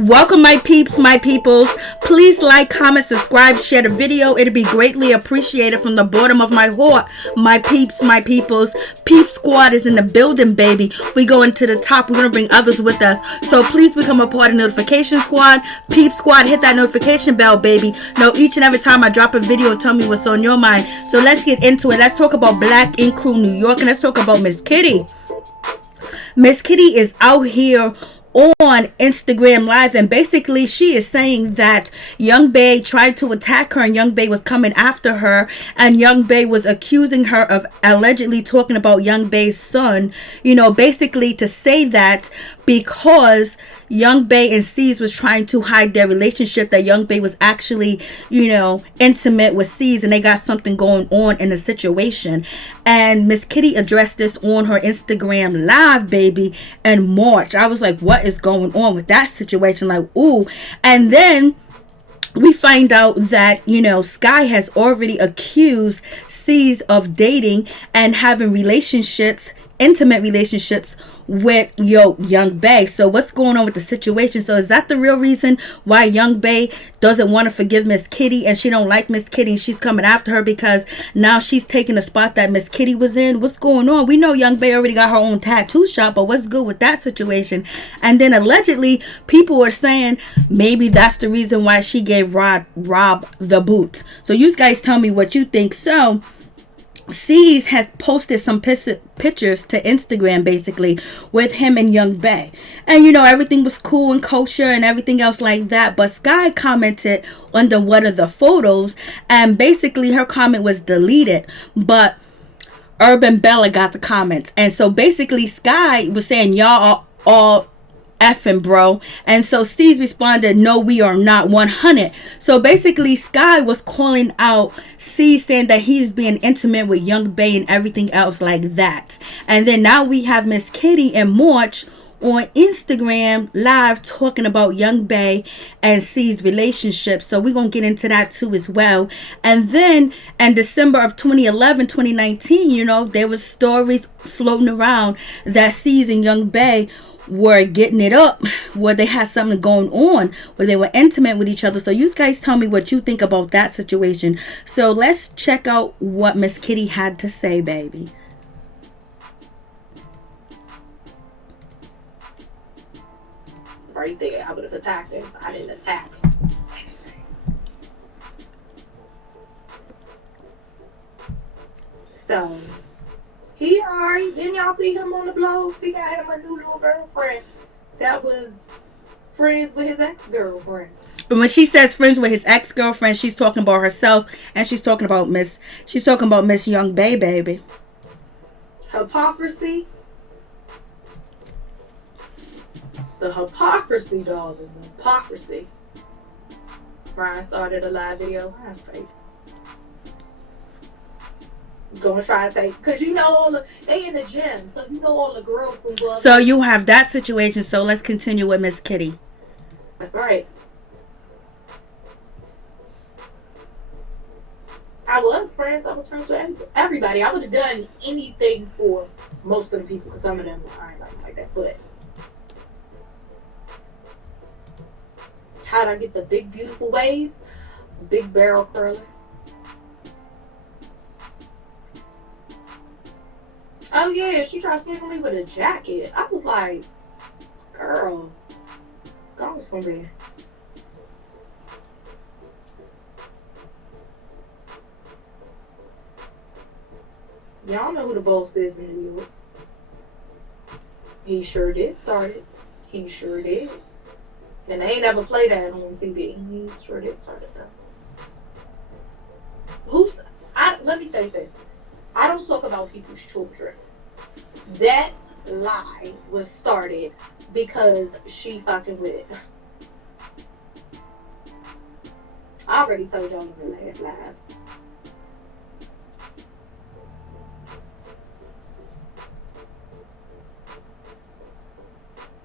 Welcome, my peeps, my peoples. Please like, comment, subscribe, share the video. It'll be greatly appreciated from the bottom of my heart. My peeps, my peoples. Peep Squad is in the building, baby. We going to the top. We're going to bring others with us. So please become a part of Notification Squad. Peep Squad, hit that notification bell, baby. Know each and every time I drop a video, tell me what's on your mind. So let's get into it. Let's talk about Black Ink Crew New York, and let's talk about Miss Kitty. Miss Kitty is out here on Instagram Live, and basically she is saying that Young Bae tried to attack her and Young Bae was coming after her, and Young Bae was accusing her of allegedly talking about Young Bae's son, basically to say that because Young Bae and C's was trying to hide their relationship, that Young Bae was actually, intimate with C's, and they got something going on in the situation. And Miss Kitty addressed this on her Instagram Live, baby, in March. I was like, what is going on with that situation? Like, ooh. And then we find out that, Sky has already accused C's of dating and having relationships, intimate relationships with Young Bae. So what's going on with the situation? So is that the real reason why Young Bae doesn't want to forgive Miss Kitty, and she don't like Miss Kitty, and she's coming after her because now she's taking the spot that Miss Kitty was in? What's going on? We know Young Bae already got her own tattoo shop, but what's good with that situation? And then allegedly people are saying maybe that's the reason why she gave Rob the boot. So you guys tell me what you think. So C's has posted some pictures to Instagram, basically, with him and Young Bae. And, everything was cool and kosher and everything else like that. But Sky commented under one of the photos, and basically her comment was deleted. But Urban Bella got the comments. And so basically Sky was saying, y'all are all effing, bro. And so C's responded, no, we are not 100. So basically Sky was calling out C, saying that he's being intimate with Young Bae and everything else like that. And then now we have Miss Kitty in March on Instagram Live talking about Young Bae and C's relationship. So we're going to get into that too as well. And then in December of 2011, 2019, there was stories floating around that C's and Young Bae were getting it up, where they had something going on, where they were intimate with each other. So you guys tell me what you think about that situation. So let's check out what Miss Kitty had to say, baby. Right there, I would have attacked him. I didn't attack. So he already, didn't y'all see him on the blogs? He got him a new little girlfriend that was friends with his ex-girlfriend. But when she says friends with his ex-girlfriend, she's talking about herself, and she's talking about Miss Young Bae, baby. Hypocrisy. The hypocrisy, darling. The hypocrisy. Brian started a live video. Brian's fake. Gonna try to take, because they in the gym, so all the girls can go up. So you have that situation. So let's continue with Miss Kitty. That's right. I was friends with everybody. I would have done anything for most of the people, because some of them aren't like that. But how'd I get the big beautiful waves? Big barrel curler. Oh yeah, she tried swinging me with a jacket. I was like, girl, go from there. Y'all know who the boss is in New York. He sure did start it. He sure did. And they ain't never played that on TV. He sure did start it though. Let me say this. I don't talk about people's children. That lie was started because she fucking with it. I already told y'all in the last live.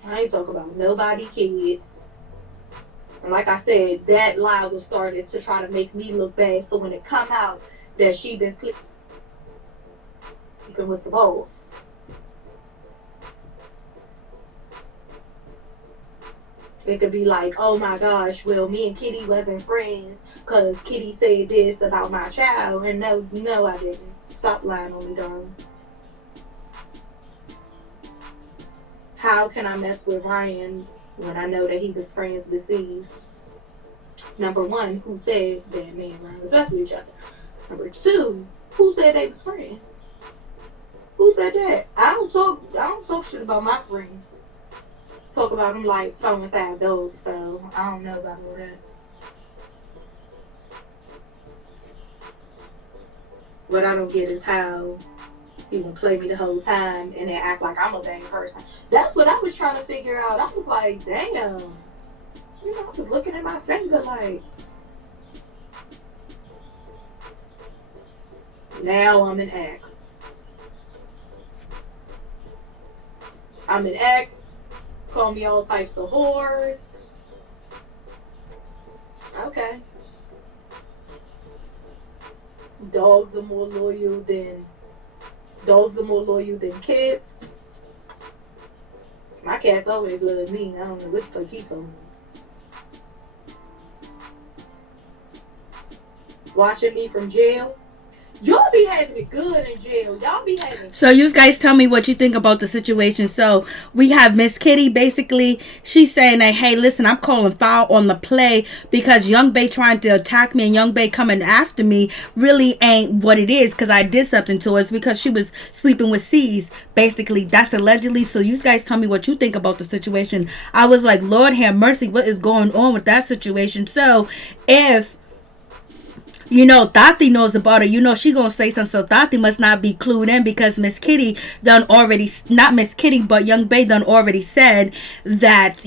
I ain't talking about nobody kids. And like I said, that lie was started to try to make me look bad. So when it come out that she been sleeping with the boss, It could be like, oh my gosh, well, me and Kitty wasn't friends because Kitty said this about my child. And no, I didn't. Stop lying on me, darling. How can I mess with Ryan when I know that he was friends with C's? Number one, who said that me and Ryan was messing with each other? Number two, who said they was friends? Who said that? I don't talk shit about my friends. Talk about them like throwing 5 dogs, so I don't know about all that. What I don't get is how he gonna play me the whole time and then act like I'm a bad person. That's what I was trying to figure out. I was like, damn. You know, I was looking at my finger like, now I'm an ex. I'm an ex. Call me all types of whores. Okay. Dogs are more loyal than kids. My cats always love me. I don't know what the fuck he told me. Watching me from jail. Y'all be having it good in jail. Y'all be having. So you guys tell me what you think about the situation. So we have Miss Kitty. Basically, she's saying that, hey, listen, I'm calling foul on the play because Young Bay trying to attack me and Young Bay coming after me really ain't what it is because I did something to her. It's because she was sleeping with C's. Basically, that's allegedly. So you guys tell me what you think about the situation. I was like, Lord have mercy, what is going on with that situation? So if Tati knows about it, she gonna say something, so Tati must not be clued in because Miss Kitty done already, not Miss Kitty, but Young Bay done already said that,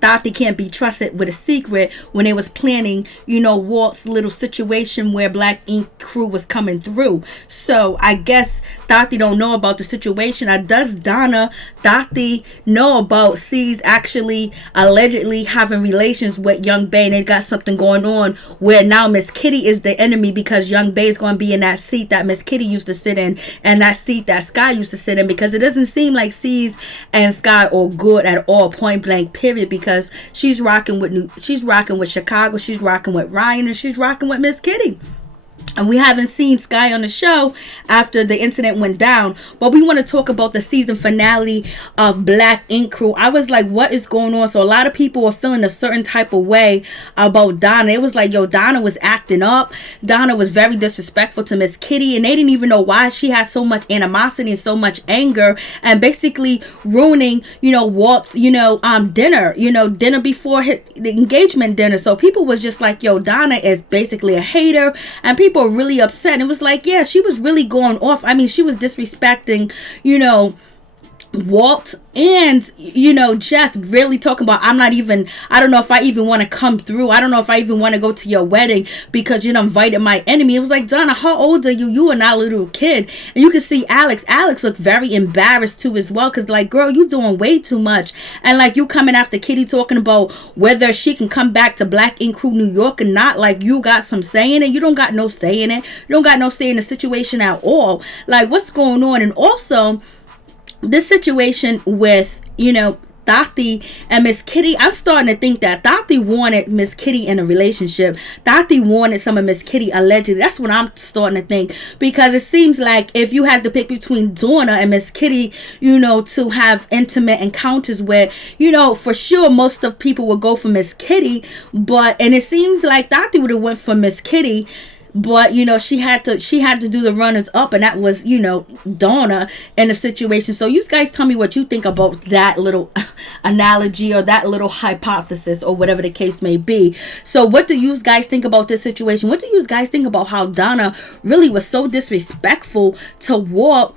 Tati can't be trusted with a secret when they was planning, Walt's little situation where Black Ink crew was coming through. So I guess Tati don't know about the situation. Does Tati know about C's actually allegedly having relations with Young Bay and they got something going on where now Miss Kitty is the enemy because Young Bay is going to be in that seat that Miss Kitty used to sit in and that seat that Sky used to sit in, because it doesn't seem like C's and Sky are good at all, point blank period, because she's rocking with Chicago, she's rocking with Ryan, and she's rocking with Miss Kitty. And we haven't seen Sky on the show after the incident went down. But we want to talk about the season finale of Black Ink Crew. I was like, what is going on? So a lot of people were feeling a certain type of way about Donna. It was like, Donna was acting up. Donna was very disrespectful to Miss Kitty. And they didn't even know why she had so much animosity and so much anger. And basically ruining, Walt's, dinner. Dinner before the engagement dinner. So people was just like, Donna is basically a hater. And people really upset. And it was like, yeah, she was really going off. I mean, she was disrespecting, Walt and just really talking about, I don't know if I even want to come through. I don't know if I even want to go to your wedding because you invited my enemy. It was like, Donna, how old are you? You are not a little kid. And you can see Alex looked very embarrassed too as well, because like, girl, you doing way too much. And like, you coming after Kitty talking about whether she can come back to Black Ink Crew New York or not. Like, you got some say in it. You don't got no say in it. You don't got no say in the situation at all. Like, what's going on? And also this situation with, Tati and Miss Kitty, I'm starting to think that Tati wanted Miss Kitty in a relationship. Tati wanted some of Miss Kitty allegedly. That's what I'm starting to think, because it seems like if you had to pick between Donna and Miss Kitty, to have intimate encounters with, for sure most of people would go for Miss Kitty, and it seems like Tati would have went for Miss Kitty. But she had to do the runners up, and that was Donna in the situation. So you guys tell me what you think about that little analogy or that little hypothesis or whatever the case may be. So what do you guys think about this situation? What do you guys think about how Donna really was so disrespectful to Walt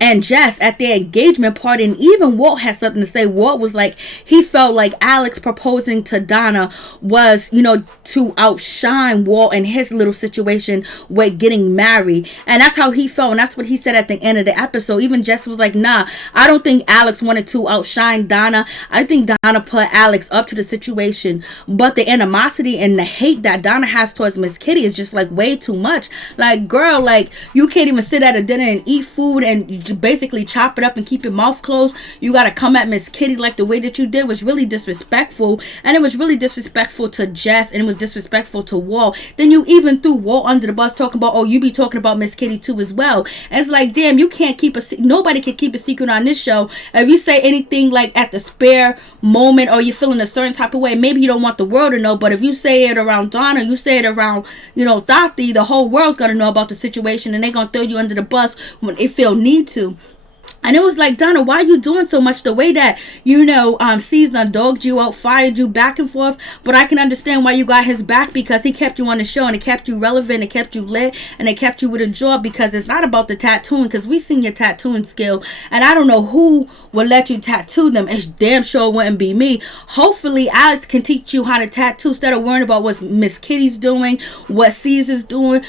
and Jess at their engagement party? And even Walt had something to say. Walt was like, he felt like Alex proposing to Donna was, to outshine Walt in his little situation with getting married. And that's how he felt. And that's what he said at the end of the episode. Even Jess was like, nah, I don't think Alex wanted to outshine Donna. I think Donna put Alex up to the situation. But the animosity and the hate that Donna has towards Miss Kitty is just like way too much. Like, girl, like, you can't even sit at a dinner and eat food and basically chop it up and keep your mouth closed. You got to come at Miss Kitty like the way that you did was really disrespectful. And it was really disrespectful to Jess, and it was disrespectful to Walt. Then you even threw Walt under the bus talking about, oh, you be talking about Miss Kitty too as well. And it's like, damn, you can't keep nobody can keep a secret on this show. If you say anything like at the spare moment, or you're feeling a certain type of way, maybe you don't want the world to know, but if you say it around Donna, you say it around, Thothy, the whole world's gonna know about the situation, and they're gonna throw you under the bus when they feel need to. And it was like, Donna, why are you doing so much? The way that, C's dogged you out, fired you back and forth. But I can understand why you got his back, because he kept you on the show, and it kept you relevant, it kept you lit, and it kept you with a job, because it's not about the tattooing, because we seen your tattooing skill. And I don't know who will let you tattoo them. It's damn sure wouldn't be me. Hopefully, Alex can teach you how to tattoo instead of worrying about what Miss Kitty's doing, what C's is doing.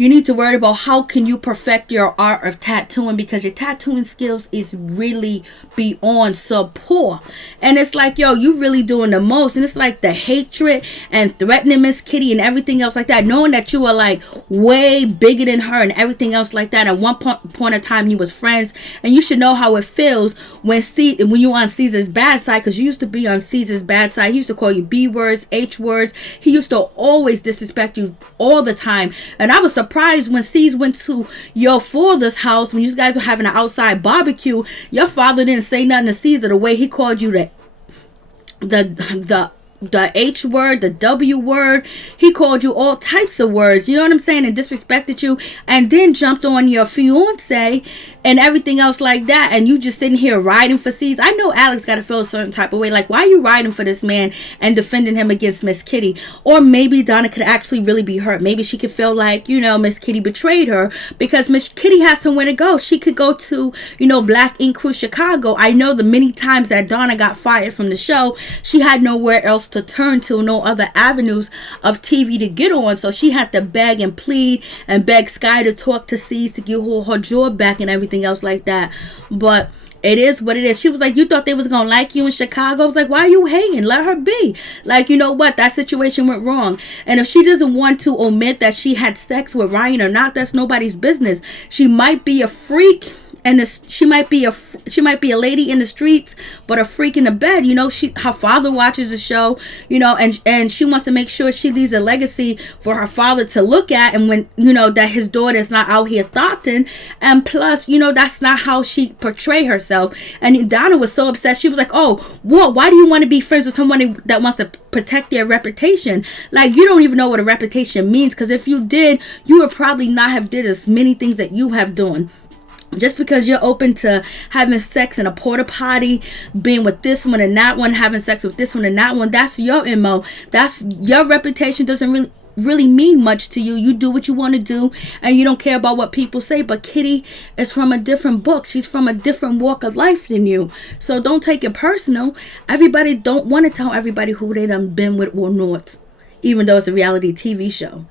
You need to worry about how can you perfect your art of tattooing, because your tattooing skills is really beyond subpar. And it's like, yo, you really doing the most. And it's like the hatred and threatening Miss Kitty and everything else like that, knowing that you are like way bigger than her and everything else like that. At one point in time, you was friends, and you should know how it feels when you on Caesar's bad side, because you used to be on Caesar's bad side. He used to call you B words, H words. He used to always disrespect you all the time. And I was surprised when C's went to your father's house, when you guys were having an outside barbecue, your father didn't say nothing to Caesar the way he called you the H word, the W word. He called you all types of words, you know what I'm saying, and disrespected you, and then jumped on your fiance and everything else like that, and you just sitting here riding for C's. I know Alex got to feel a certain type of way, like, why are you riding for this man and defending him against Miss Kitty? Or maybe Donna could actually really be hurt. Maybe she could feel like, Miss Kitty betrayed her, because Miss Kitty has somewhere to go. She could go to, Black Ink Crew Chicago. I know the many times that Donna got fired from the show, she had nowhere else to turn to, no other avenues of TV to get on, so she had to beg and plead and beg Sky to talk to C's to get her job back and everything else like that. But it is what it is. She was like, you thought they was gonna like you in Chicago? I was like, why are you hating? Let her be. Like, you know what, that situation went wrong, and if she doesn't want to omit that she had sex with Ryan or not, that's nobody's business. She might be a freak, and she might be a lady in the streets, but a freak in the bed. Her father watches the show, and she wants to make sure she leaves a legacy for her father to look at, and when that his daughter is not out here thoughting. And plus, that's not how she portray herself. And Donna was so upset. She was like, oh, Walt, why do you want to be friends with someone that wants to protect their reputation? Like, you don't even know what a reputation means, because if you did, you would probably not have did as many things that you have done. Just because you're open to having sex in a porta potty, being with this one and that one, having sex with this one and that one, that's your MO. That's your reputation. Doesn't really mean much to you. You do what you want to do, and you don't care about what people say. But Kitty is from a different book. She's from a different walk of life than you. So don't take it personal. Everybody don't want to tell everybody who they done been with or not, even though it's a reality TV show.